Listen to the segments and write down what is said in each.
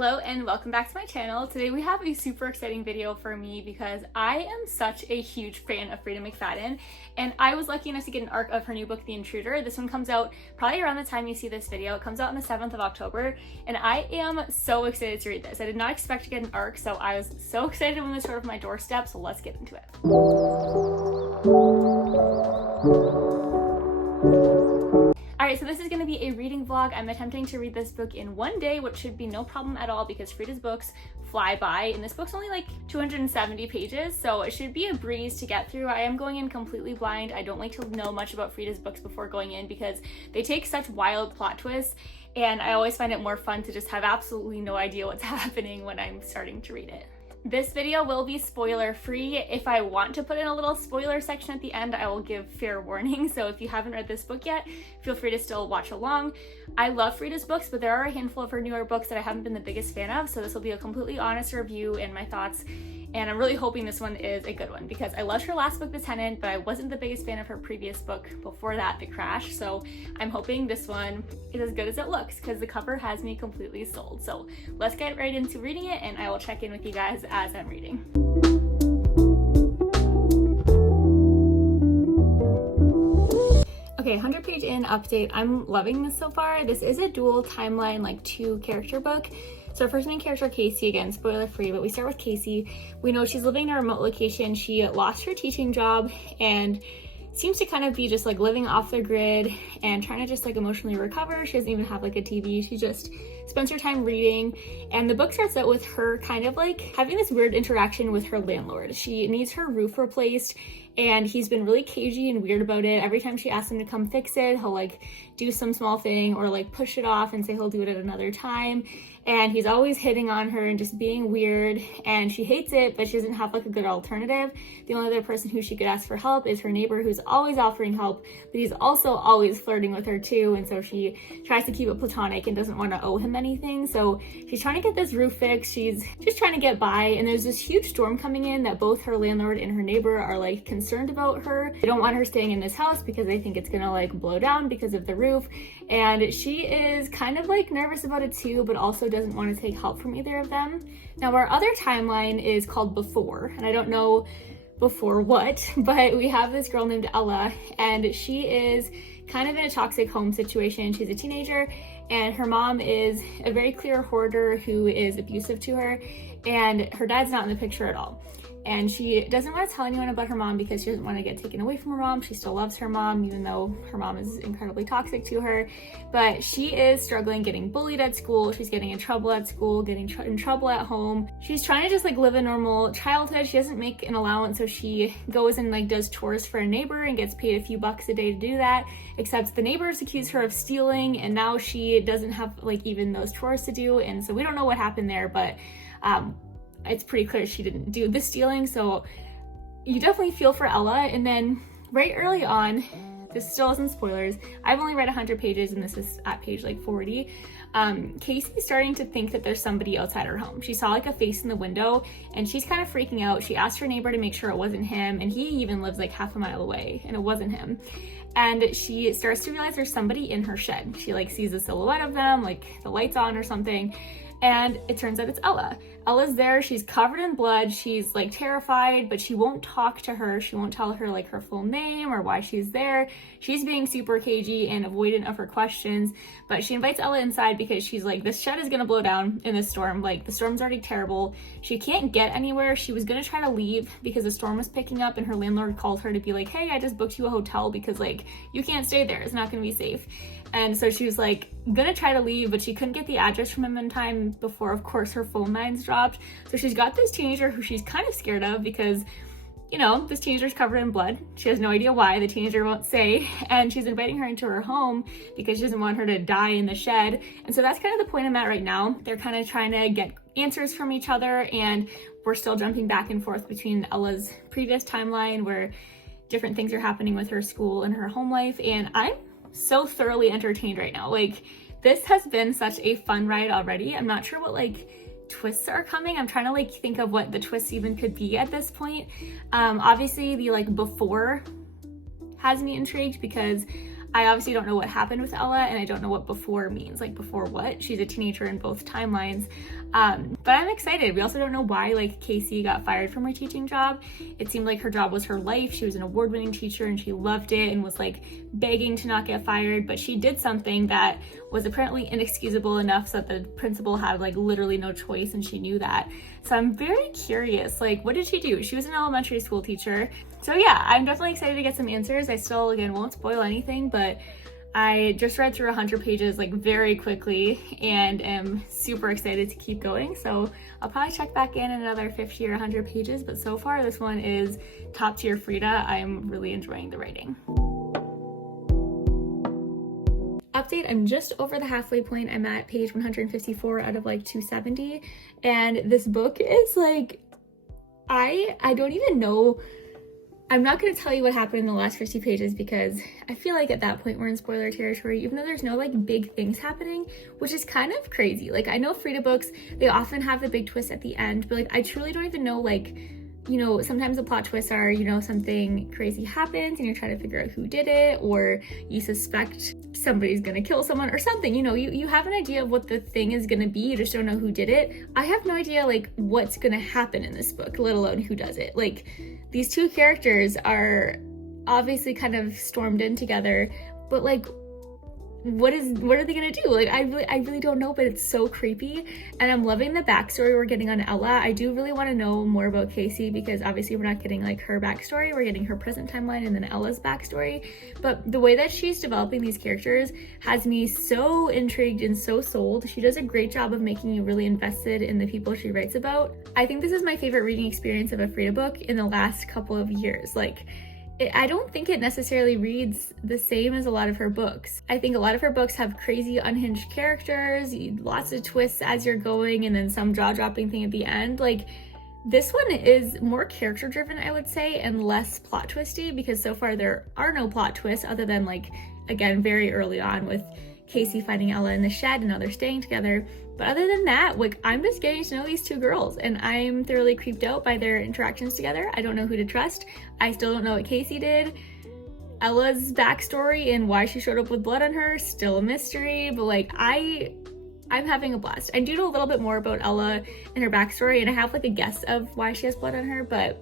Hello and welcome back to my channel. Today we have a super exciting video for me because I am such a huge fan of Freida McFadden, and I was lucky enough to get an ARC of her new book, The Intruder. This one comes out probably around the time you see this video. It comes out on the 7th of October, and I am so excited to read this. I did not expect to get an ARC, so I was so excited when this sort of my doorstep, so let's get into it. Alright, so this is going to be a reading vlog. I'm attempting to read this book in one day, which should be no problem at all because Freida's books fly by, and this book's only like 270 pages, so it should be a breeze to get through. I am going in completely blind. I don't like to know much about Freida's books before going in because they take such wild plot twists, and I always find it more fun to just have absolutely no idea what's happening when I'm starting to read it. This video will be spoiler free. If I want to put in a little spoiler section at the end, I will give fair warning. So if you haven't read this book yet, feel free to still watch along. I love Freida's books, but there are a handful of her newer books that I haven't been the biggest fan of. So this will be a completely honest review and my thoughts. And I'm really hoping this one is a good one because I loved her last book, The Tenant, but I wasn't the biggest fan of her previous book before that, The Crash. So I'm hoping this one is as good as it looks because the cover has me completely sold. So let's get right into reading it, and I will check in with you guys as I'm reading. Okay, 100-page in update. I'm loving this so far. This is a dual timeline, like 2-character book. So our first main character, Casey, again, spoiler free, but we start with Casey. We know she's living in a remote location. She lost her teaching job and seems to kind of be just like living off the grid and trying to just like emotionally recover. She doesn't even have like a TV. She just spends her time reading. And the book starts out with her kind of like having this weird interaction with her landlord. She needs her roof replaced, and he's been really cagey and weird about it. Every time she asks him to come fix it, he'll like do some small thing or like push it off and say he'll do it at another time. And he's always hitting on her and just being weird, and she hates it, but she doesn't have like a good alternative. The only other person who she could ask for help is her neighbor, who's always offering help, but he's also always flirting with her too, and so she tries to keep it platonic and doesn't want to owe him anything. So she's trying to get this roof fixed. She's just trying to get by, and there's this huge storm coming in that both her landlord and her neighbor are like concerned about her. They don't want her staying in this house because they think it's gonna like blow down because of the roof, and she is kind of like nervous about it too, but also doesn't want to take help from either of them. Now our other timeline is called Before, and I don't know before what, but we have this girl named Ella, and she is kind of in a toxic home situation. She's a teenager, and her mom is a very clear hoarder who is abusive to her, and her dad's not in the picture at all. And she doesn't want to tell anyone about her mom because she doesn't want to get taken away from her mom. She still loves her mom, even though her mom is incredibly toxic to her. But she is struggling, getting bullied at school. She's getting in trouble at school, getting in trouble at home. She's trying to just like live a normal childhood. She doesn't make an allowance, so she goes and like does chores for a neighbor and gets paid a few bucks a day to do that. Except the neighbors accuse her of stealing, and now she doesn't have like even those chores to do. And so we don't know what happened there, but it's pretty clear she didn't do the stealing, so you definitely feel for Ella. And then right early on, this still isn't spoilers, I've only read 100 pages and this is at page like 40, Casey's starting to think that there's somebody outside her home. She saw like a face in the window and she's kind of freaking out. She asked her neighbor to make sure it wasn't him, and he even lives like half a mile away and it wasn't him. And she starts to realize there's somebody in her shed. She like sees a silhouette of them, like the lights on or something, and it turns out it's Ella. Ella's there. She's covered in blood. She's like terrified, but she won't talk to her. She won't tell her like her full name or why she's there. She's being super cagey and avoidant of her questions, but she invites Ella inside because she's like, this shed is gonna blow down in this storm. Like the storm's already terrible. She can't get anywhere. She was gonna try to leave because the storm was picking up, and her landlord called her to be like, hey, I just booked you a hotel because like you can't stay there. It's not gonna be safe. And so she was like gonna try to leave, but she couldn't get the address from him in time before, of course, her phone lines dropped. So she's got this teenager who she's kind of scared of because, you know, this teenager's covered in blood. She has no idea why. The teenager won't say, and she's inviting her into her home because she doesn't want her to die in the shed. And so that's kind of the point I'm at right now. They're kind of trying to get answers from each other, and we're still jumping back and forth between Ella's previous timeline where different things are happening with her school and her home life, and I'm so thoroughly entertained right now. Like, this has been such a fun ride already. I'm not sure what like twists are coming. I'm trying to like think of what the twists even could be at this point. Obviously the like before has me intrigued because I obviously don't know what happened with Ella, and I don't know what before means, like before what. She's a teenager in both timelines. But I'm excited. We also don't know why like Casey got fired from her teaching job. It seemed like her job was her life. She was an award-winning teacher and she loved it and was like begging to not get fired, but she did something that was apparently inexcusable enough so that the principal had like literally no choice, and she knew that. So I'm very curious, like, what did she do? She was an elementary school teacher. So yeah, I'm definitely excited to get some answers. I still, again, won't spoil anything, but I just read through 100 pages like very quickly and am super excited to keep going. So I'll probably check back in another 50 or 100 pages, but so far this one is top tier Freida. I'm really enjoying the writing. Update, I'm just over the halfway point. I'm at page 154 out of like 270, and this book is like, I don't even know. I'm not going to tell you what happened in the last 50 pages because I feel like at that point we're in spoiler territory, even though there's no like big things happening, which is kind of crazy. Like, I know Freida books, they often have the big twist at the end, but like I truly don't even know, like, you know, sometimes the plot twists are, you know, something crazy happens and you're trying to figure out who did it, or you suspect somebody's gonna kill someone or something. You know, you have an idea of what the thing is gonna be, you just don't know who did it. I have no idea like what's gonna happen in this book, let alone who does it. Like, these two characters are obviously kind of stormed in together, but like, what are they gonna do? Like, I really don't know, but it's so creepy, and I'm loving the backstory we're getting on Ella. I do really want to know more about Casey because obviously we're not getting like her backstory, we're getting her present timeline and then Ella's backstory, but the way that she's developing these characters has me so intrigued and so sold. She does a great job of making you really invested in the people she writes about. I think this is my favorite reading experience of a Freida book in the last couple of years. Like, I don't think it necessarily reads the same as a lot of her books. I think a lot of her books have crazy unhinged characters, lots of twists as you're going, and then some jaw-dropping thing at the end. Like, this one is more character driven, I would say, and less plot twisty, because so far there are no plot twists other than, like, again, very early on with Casey finding Ella in the shed and now they're staying together. But other than that, like, I'm just getting to know these two girls and I'm thoroughly creeped out by their interactions together. I don't know who to trust. I still don't know what Casey did. Ella's backstory and why she showed up with blood on her, still a mystery, but like, I'm having a blast. I do know a little bit more about Ella and her backstory, and I have like a guess of why she has blood on her, but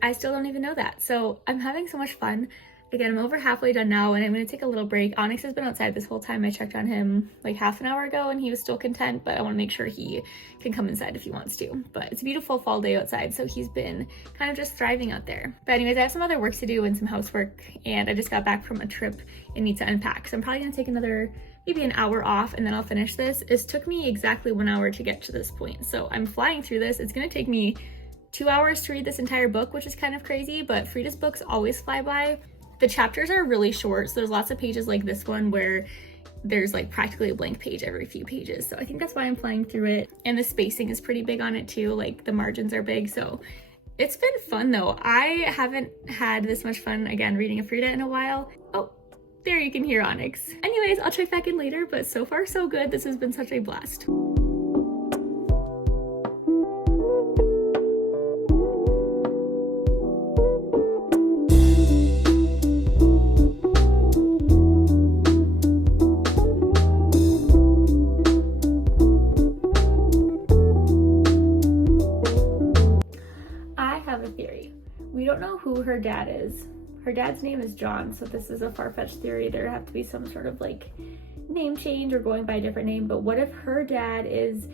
I still don't even know that. So I'm having so much fun. Again, I'm over halfway done now and I'm gonna take a little break. Onyx has been outside this whole time. I checked on him like half an hour ago and he was still content, but I wanna make sure he can come inside if he wants to. But it's a beautiful fall day outside, so he's been kind of just thriving out there. But anyways, I have some other work to do and some housework, and I just got back from a trip and need to unpack. So I'm probably gonna take another, maybe an hour off, and then I'll finish this. It took me exactly 1 hour to get to this point. So I'm flying through this. It's gonna take me 2 hours to read this entire book, which is kind of crazy, but Freida's books always fly by. The chapters are really short, so there's lots of pages like this one where there's like practically a blank page every few pages. So I think that's why I'm flying through it. And the spacing is pretty big on it too, like the margins are big. So it's been fun though. I haven't had this much fun, again, reading a Freida in a while. Oh, there you can hear Onyx. Anyways, I'll check back in later, but so far so good. This has been such a blast. Who her dad is. Her dad's name is John, so this is a far-fetched theory. There have to be some sort of like name change or going by a different name, but what if her dad is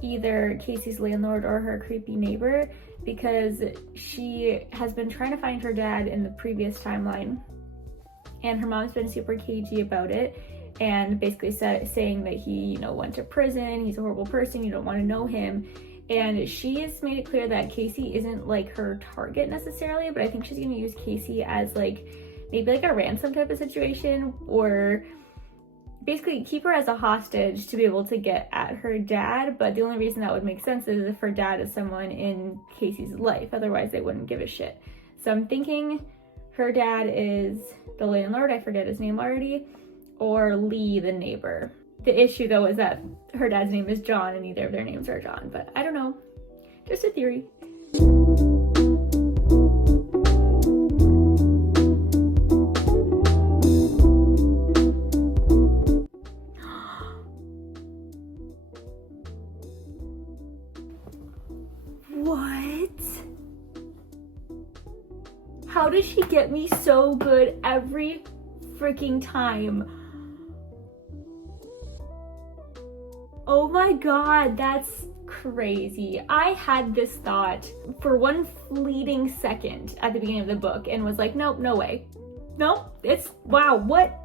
either Casey's landlord or her creepy neighbor, because she has been trying to find her dad in the previous timeline and her mom's been super cagey about it and basically saying that he, you know, went to prison, he's a horrible person, you don't want to know him. And she has made it clear that Casey isn't like her target necessarily, but I think she's gonna use Casey as like maybe like a ransom type of situation, or basically keep her as a hostage to be able to get at her dad. But the only reason that would make sense is if her dad is someone in Casey's life, otherwise they wouldn't give a shit. So I'm thinking her dad is the landlord, I forget his name already, or Lee, the neighbor. The issue though is that her dad's name is John and neither of their names are John, but I don't know, just a theory. How does she get me so good every freaking time? Oh my god, that's crazy. I had this thought for one fleeting second at the beginning of the book and was like, nope, no way. Nope, it's, wow, what?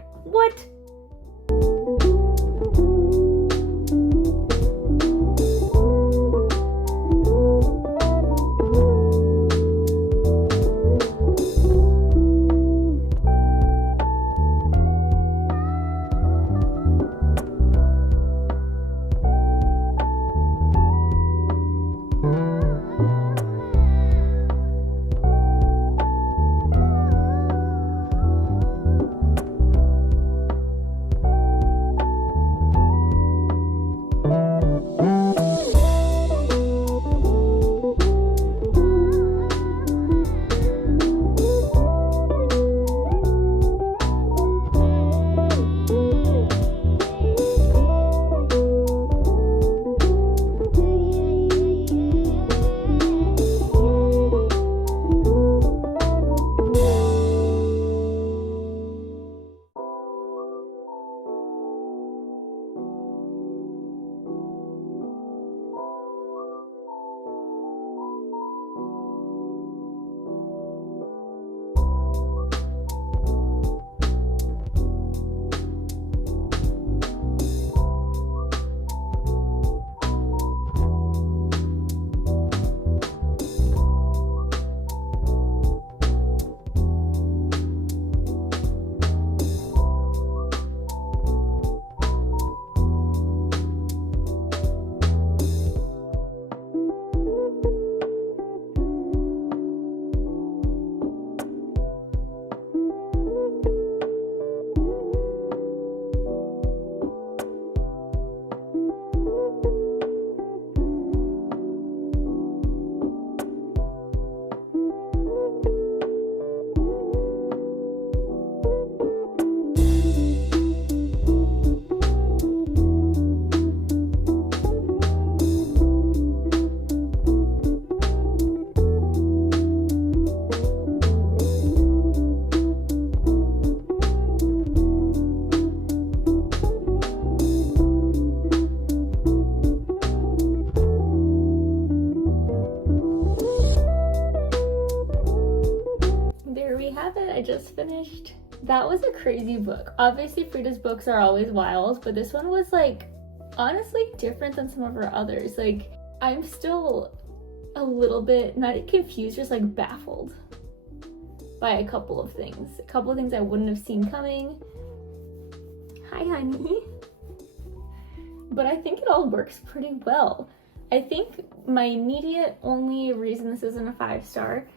I just finished. That was a crazy book. Obviously Freida's books are always wild, but this one was like honestly different than some of her others. Like I'm still a little bit not confused, just like baffled by a couple of things I wouldn't have seen coming. Hi honey. But I think it all works pretty well. I think my immediate only reason this isn't a 5-star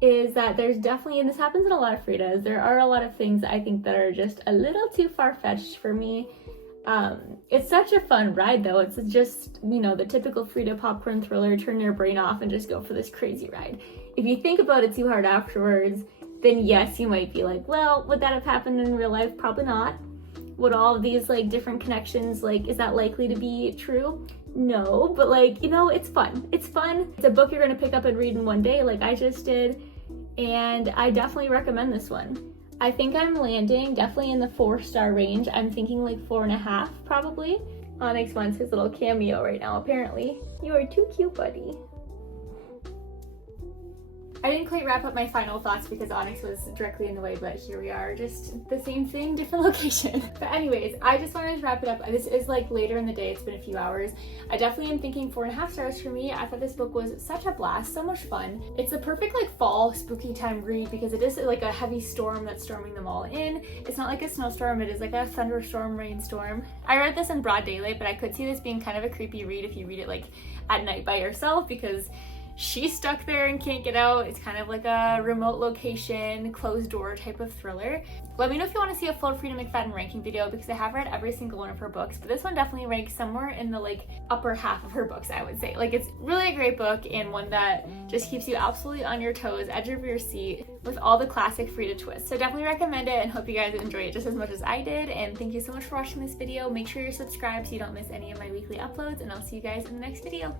is that there's definitely, and this happens in a lot of Freida's, there are a lot of things I think that are just a little too far-fetched for me. It's such a fun ride though. It's just, you know, the typical Freida popcorn thriller, turn your brain off and just go for this crazy ride. If you think about it too hard afterwards, then yes, you might be like, well, would that have happened in real life? Probably not. Would all of these like different connections, like, is that likely to be true? No, but like, you know, it's fun. It's fun. It's a book you're gonna pick up and read in one day like I just did, and I definitely recommend this one. I think I'm landing definitely in the 4-star range. I'm thinking like 4.5 probably. Onyx wants his little cameo right now apparently. You are too cute, buddy. I didn't quite wrap up my final thoughts because Onyx was directly in the way, but here we are, just the same thing, different location. But anyways, I just wanted to wrap it up. This is like later in the day, it's been a few hours. I definitely am thinking 4.5 stars for me. I thought this book was such a blast, so much fun. It's a perfect like fall spooky time read because it is like a heavy storm that's storming them all in. It's not like a snowstorm, it is like a thunderstorm, rainstorm. I read this in broad daylight, but I could see this being kind of a creepy read if you read it like at night by yourself because she's stuck there and can't get out. It's kind of like a remote location, closed door type of thriller. Let me know if you want to see a full Freida McFadden ranking video because I have read every single one of her books, but this one definitely ranks somewhere in the like upper half of her books, I would say. Like it's really a great book and one that just keeps you absolutely on your toes, edge of your seat with all the classic Freida twists. So definitely recommend it and hope you guys enjoy it just as much as I did. And thank you so much for watching this video. Make sure you're subscribed so you don't miss any of my weekly uploads, and I'll see you guys in the next video.